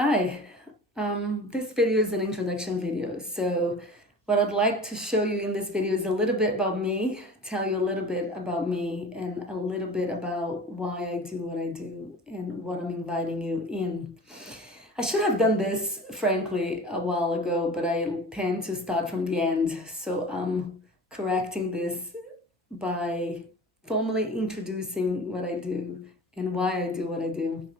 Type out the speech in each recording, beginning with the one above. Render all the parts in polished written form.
Hi, this video is an introduction video. So what I'd like to show you in this video is a little bit about me, tell you a little bit about me and a little bit about why I do what I do and what I'm inviting you in. I should have done this, frankly, a while ago, but I tend to start from the end. So I'm correcting this by formally introducing what I do and why I do what I do.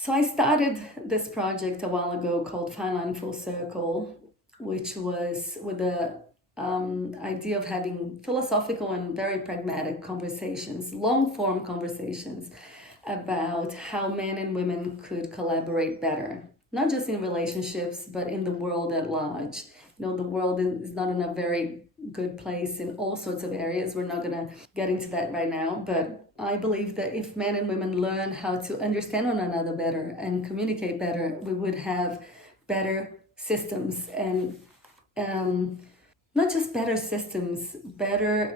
So I started this project a while ago called Fine Line Full Circle, which was with the idea of having philosophical and very pragmatic conversations, long form conversations about how men and women could collaborate better, not just in relationships, but in the world at large. You know, the world is not in a very good place in all sorts of areas. We're not going to get into that right now, but I believe that if men and women learn how to understand one another better and communicate better, we would have better systems and not just better systems, better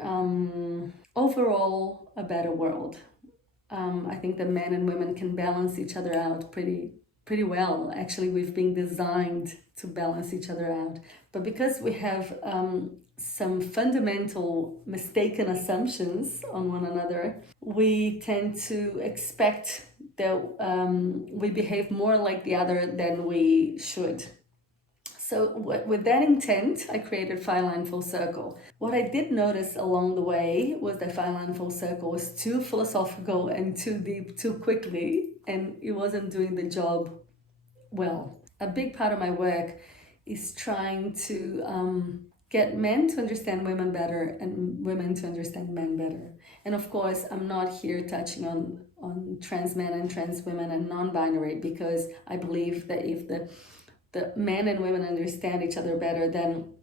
overall a better world. I think that men and women can balance each other out pretty well. Actually, we've been designed to balance each other out. But because we have some fundamental mistaken assumptions on one another, we tend to expect that we behave more like the other than we should. So with that intent, I created Fine Line Full Circle. What I did notice along the way was that Fine Line Full Circle was too philosophical and too deep too quickly, and it wasn't doing the job well. A big part of my work is trying to get men to understand women better and women to understand men better. And of course, I'm not here touching on trans men and trans women and non-binary, because I believe that if the men and women understand each other better, then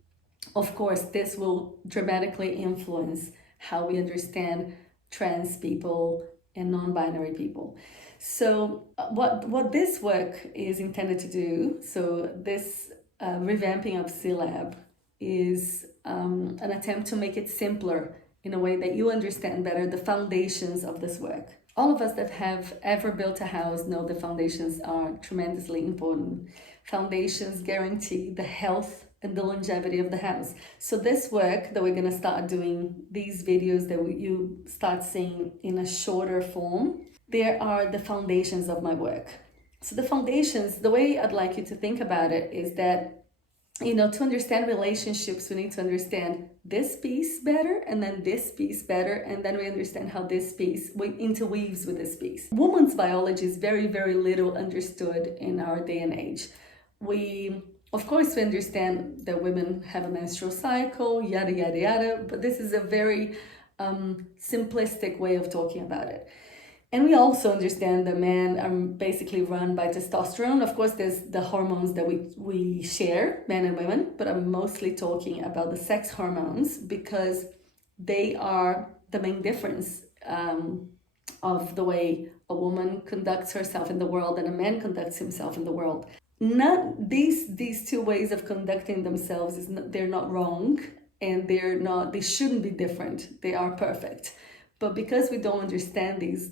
of course this will dramatically influence how we understand trans people and non-binary people. So what this work is intended to do, so this revamping of CLAB is an attempt to make it simpler in a way that you understand better the foundations of this work. All of us that have ever built a house know the foundations are tremendously important. Foundations guarantee the health and the longevity of the house. So this work that we're going to start doing, these videos that you start seeing in a shorter form, there are the foundations of my work. So the foundations, the way I'd like you to think about it is that, you know, to understand relationships, we need to understand this piece better, and then this piece better, and then we understand how this piece interweaves with this piece. Women's biology is very, very little understood in our day and age. Of course, we understand that women have a menstrual cycle, yada, yada, yada, but this is a very simplistic way of talking about it. And we also understand that men are basically run by testosterone. Of course, there's the hormones that we share, men and women, but I'm mostly talking about the sex hormones because they are the main difference of the way a woman conducts herself in the world and a man conducts himself in the world. Not these two ways of conducting themselves they're not wrong, and they shouldn't be different. They are perfect. But because we don't understand these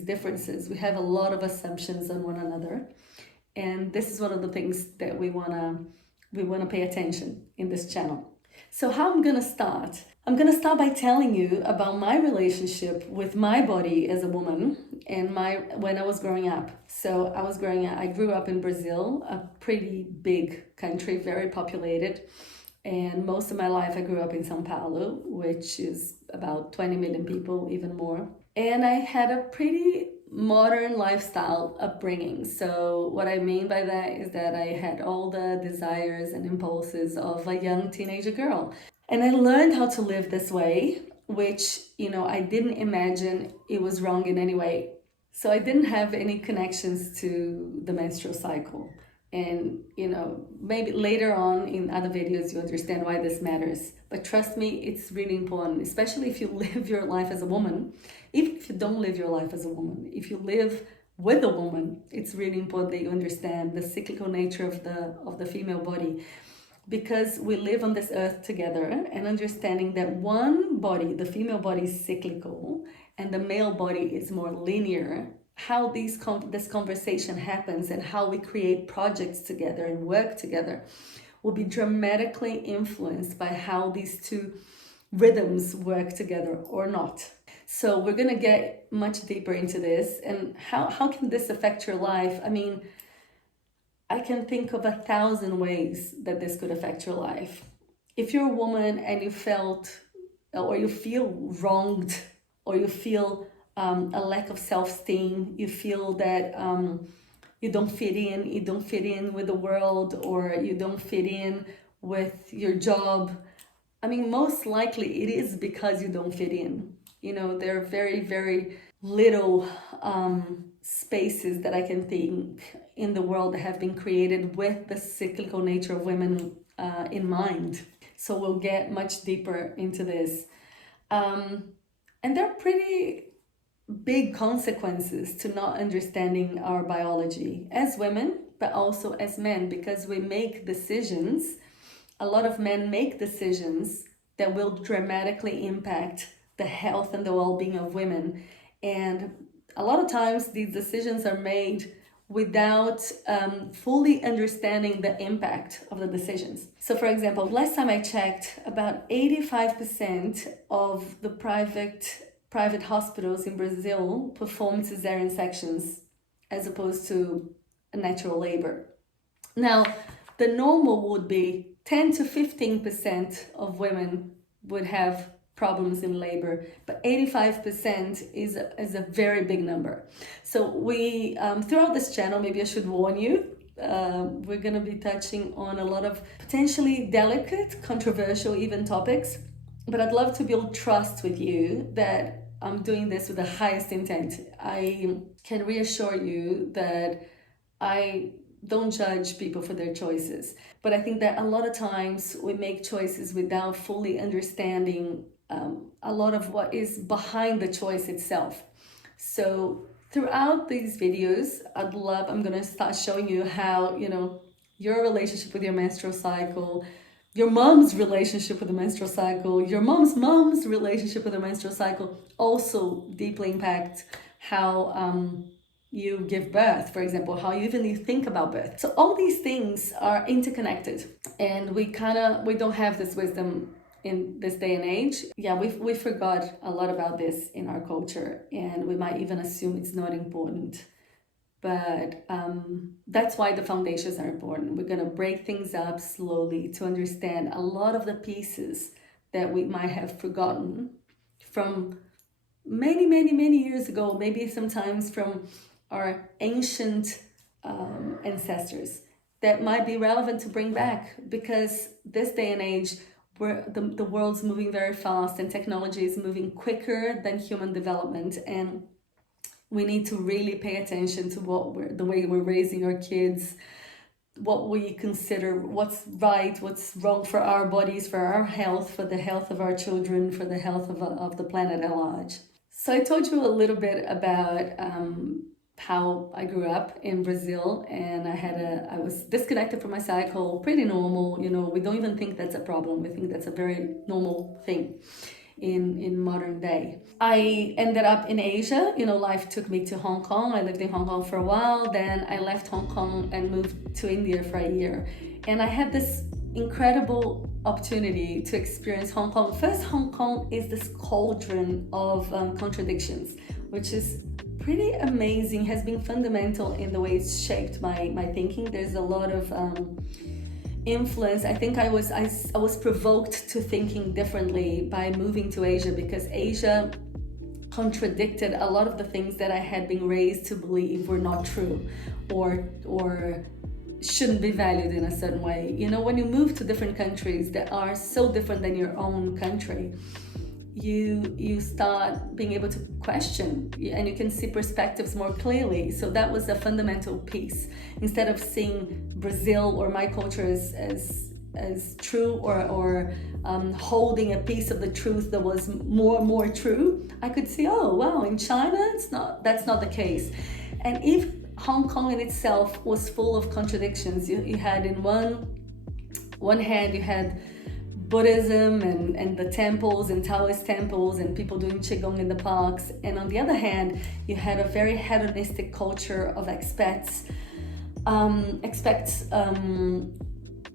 differences, we have a lot of assumptions on one another, and this is one of the things that we wanna pay attention in this channel. So how I'm gonna start? I'm gonna start by telling you about my relationship with my body as a woman and when I was growing up. So I grew up in Brazil, a pretty big country, very populated. And most of my life I grew up in São Paulo, which is about 20 million people, even more. And I had a pretty modern lifestyle upbringing. So what I mean by that is that I had all the desires and impulses of a young teenager girl. And I learned how to live this way, which, you know, I didn't imagine it was wrong in any way. So I didn't have any connections to the menstrual cycle. And, you know, maybe later on in other videos you understand why this matters. But trust me, it's really important, especially if you live your life as a woman. Even if you don't live your life as a woman, if you live with a woman, it's really important that you understand the cyclical nature of the female body. because we live on this earth together, and understanding that one body, the female body, is cyclical and the male body is more linear, how this conversation happens and how we create projects together and work together will be dramatically influenced by how these two rhythms work together or not. So we're going to get much deeper into this, and how can this affect your life? I mean, I can think of 1,000 ways that this could affect your life. If you're a woman and you felt or you feel wronged, or you feel a lack of self-esteem, you feel that you don't fit in with the world, or you don't fit in with your job, I mean, most likely it is because you don't fit in. You know, there are very, very little spaces that I can think in the world that have been created with the cyclical nature of women in mind. So we'll get much deeper into this. And there are pretty big consequences to not understanding our biology as women, but also as men, because we make decisions. A lot of men make decisions that will dramatically impact the health and the well-being of women. And a lot of times these decisions are made without fully understanding the impact of the decisions. So for example, last time I checked, about 85% of the private hospitals in Brazil perform cesarean sections as opposed to a natural labor. Now, the normal would be 10 to 15% of women would have problems in labor, but 85% is a very big number. So we, throughout this channel, maybe I should warn you, we're going to be touching on a lot of potentially delicate, controversial even topics, but I'd love to build trust with you that I'm doing this with the highest intent. I can reassure you that I don't judge people for their choices, but I think that a lot of times we make choices without fully understanding a lot of what is behind the choice itself. So throughout these videos, I'm going to start showing you how, you know, your relationship with your menstrual cycle, your mom's relationship with the menstrual cycle, your mom's relationship with the menstrual cycle also deeply impact how you give birth, for example, how you think about birth. So all these things are interconnected, and we don't have this wisdom in this day and age. Yeah, we forgot a lot about this in our culture, and we might even assume it's not important. But that's why the foundations are important. We're going to break things up slowly to understand a lot of the pieces that we might have forgotten from many years ago, maybe sometimes from our ancient ancestors, that might be relevant to bring back, because this day and age, where the world's moving very fast and technology is moving quicker than human development, and we need to really pay attention to the way we're raising our kids, what we consider what's right, what's wrong for our bodies, for our health, for the health of our children, for the health of the planet at large. So I told you a little bit about how I grew up in Brazil, and I was disconnected from my cycle, pretty normal. You know, we don't even think that's a problem. We think that's a very normal thing in modern day. I ended up in Asia. You know, life took me to Hong Kong. I lived in Hong Kong for a while. Then I left Hong Kong and moved to India for a year. And I had this incredible opportunity to experience Hong Kong. First, Hong Kong is this cauldron of contradictions, which is pretty amazing, has been fundamental in the way it's shaped my thinking. There's a lot of influence. I think I was provoked to thinking differently by moving to Asia, because Asia contradicted a lot of the things that I had been raised to believe were not true, or shouldn't be valued in a certain way. You know, when you move to different countries that are so different than your own country, you start being able to question, and you can see perspectives more clearly. So that was a fundamental piece. Instead of seeing Brazil or my culture as true, or holding a piece of the truth that was more true, I could see, oh wow, in China that's not the case. And if Hong Kong in itself was full of contradictions, you had in one one hand you had Buddhism and the temples and Taoist temples and people doing Qigong in the parks. And on the other hand, you had a very hedonistic culture of expats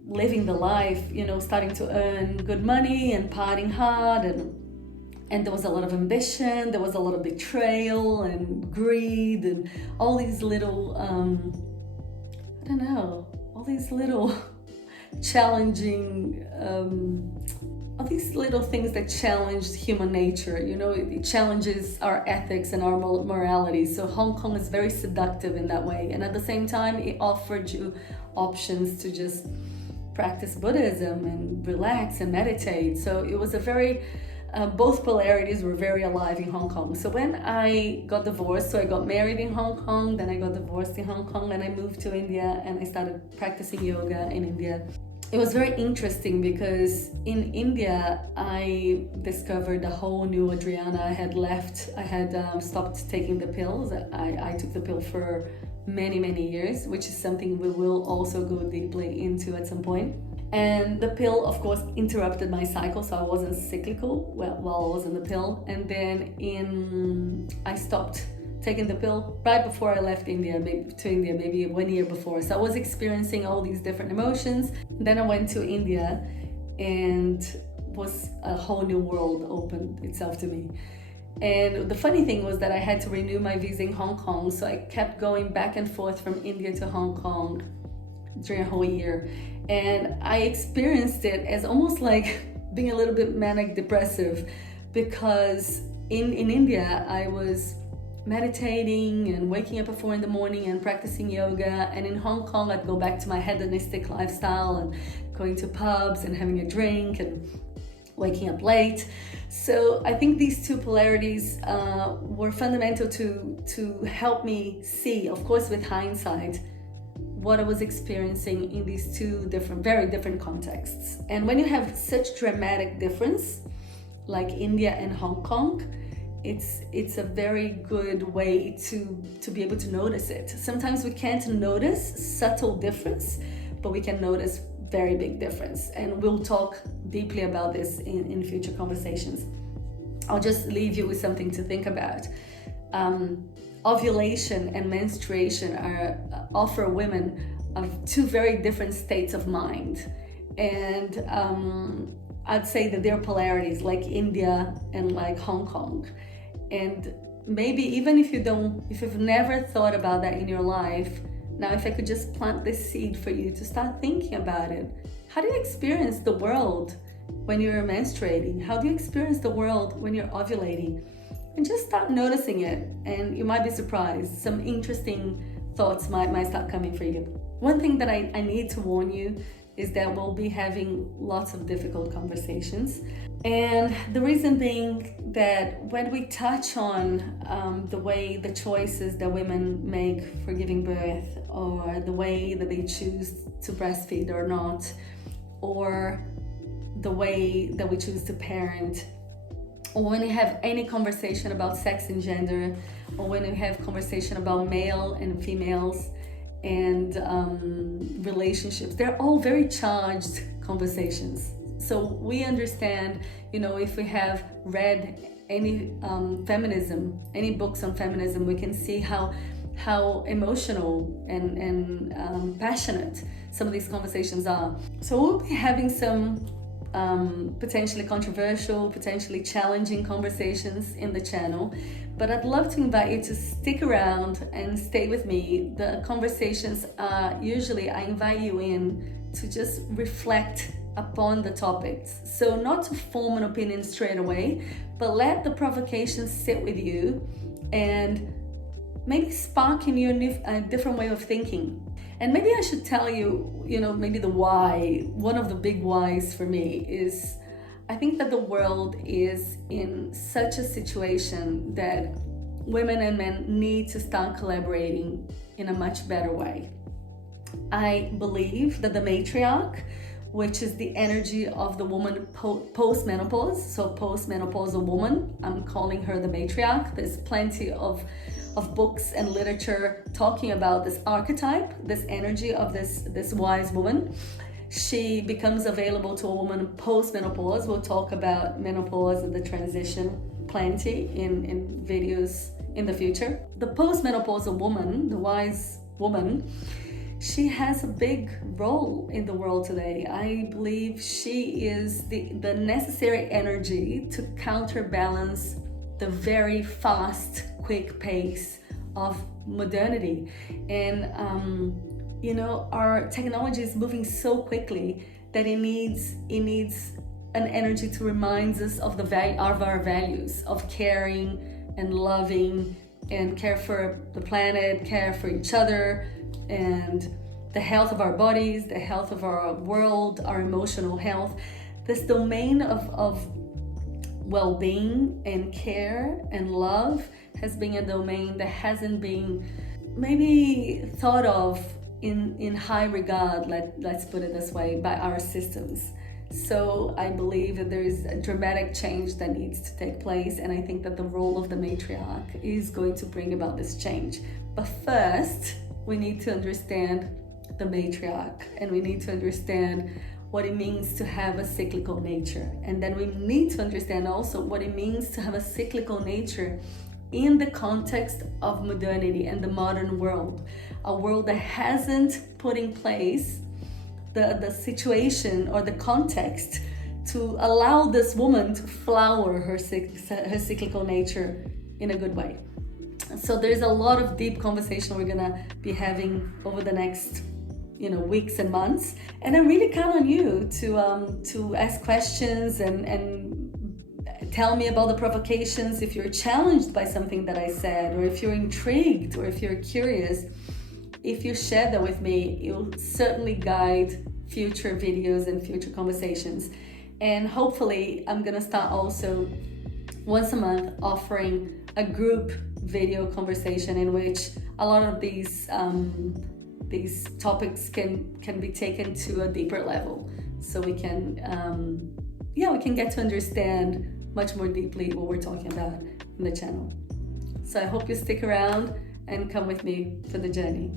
living the life, starting to earn good money and partying hard, and there was a lot of ambition, there was a lot of betrayal and greed and all these little all these little challenging all these little things that challenged human nature. It challenges our ethics and our morality. So Hong Kong is very seductive in that way, and at the same time it offered you options to just practice Buddhism and relax and meditate. So it was a very both polarities were very alive in Hong Kong. So when I got divorced, so I got married in Hong Kong, then I got divorced in Hong Kong, and I moved to India and I started practicing yoga in India. It was very interesting because in India, I discovered a whole new Adriana. I had stopped taking the pills. I took the pill for many, many years, which is something we will also go deeply into at some point. And the pill, of course, interrupted my cycle, so I wasn't cyclical while I was on the pill. And then I stopped taking the pill right before I left India, maybe 1 year before. So I was experiencing all these different emotions. Then I went to India, and was a whole new world opened itself to me. And the funny thing was that I had to renew my visa in Hong Kong, so I kept going back and forth from India to Hong Kong during a whole year. And I experienced it as almost like being a little bit manic depressive, because in India I was meditating and waking up at 4 a.m. and practicing yoga, and in Hong Kong I'd go back to my hedonistic lifestyle and going to pubs and having a drink and waking up late. So I think these two polarities were fundamental to help me see, of course with hindsight, what I was experiencing in these two very different contexts. And when you have such dramatic difference, like India and Hong Kong, it's a very good way to be able to notice it. Sometimes we can't notice subtle difference, but we can notice very big difference. And we'll talk deeply about this in future conversations. I'll just leave you with something to think about. Ovulation and menstruation offer women of two very different states of mind. And I'd say that they're polarities, like India and like Hong Kong. And maybe even if you've never thought about that in your life, now if I could just plant this seed for you to start thinking about it. How do you experience the world when you're menstruating? How do you experience the world when you're ovulating? And just start noticing it, and you might be surprised. Some interesting thoughts might start coming for you. One thing that I need to warn you is that we'll be having lots of difficult conversations. And the reason being that when we touch on the choices that women make for giving birth, or the way that they choose to breastfeed or not, or the way that we choose to parent, or when you have any conversation about sex and gender, or when you have conversation about male and females and relationships, they're all very charged conversations. So we understand, if we have read any feminism, any books on feminism, we can see how emotional and passionate some of these conversations are. So we'll be having some potentially controversial, potentially challenging conversations in the channel, but I'd love to invite you to stick around and stay with me. The conversations usually I invite you in to just reflect upon the topics. So not to form an opinion straight away, but let the provocation sit with you and maybe spark in you a different way of thinking. And maybe I should tell you, maybe the why. One of the big whys for me is I think that the world is in such a situation that women and men need to start collaborating in a much better way. I believe that the matriarch, which is the energy of the woman post-menopause, so post-menopausal woman, I'm calling her the matriarch. There's plenty of books and literature talking about this archetype, this energy of this wise woman. she becomes available to a woman post-menopause. We'll talk about menopause and the transition plenty in videos in the future. The post-menopausal woman, the wise woman, she has a big role in the world today. I believe she is the necessary energy to counterbalance the very fast, quick pace of modernity. And our technology is moving so quickly that it needs an energy to remind us of our values of caring and loving and care for the planet, care for each other, and the health of our bodies, the health of our world, our emotional health. This domain of well-being and care and love has been a domain that hasn't been maybe thought of in high regard, let's put it this way, by our systems. So I believe that there is a dramatic change that needs to take place, and I think that the role of the matriarch is going to bring about this change. But first, we need to understand the matriarch, and we need to understand what it means to have a cyclical nature. And then we need to understand also what it means to have a cyclical nature in the context of modernity and the modern world, a world that hasn't put in place the situation or the context to allow this woman to flower her cyclical nature in a good way. So there's a lot of deep conversation we're gonna be having over the next weeks and months, and I really count on you to ask questions and tell me about the provocations if you're challenged by something that I said, or if you're intrigued, or if you're curious. If you share that with me, it'll certainly guide future videos and future conversations. And hopefully I'm gonna start also once a month offering a group video conversation in which a lot of these topics can be taken to a deeper level, so we can get to understand much more deeply what we're talking about in the channel. So I hope you stick around and come with me for the journey.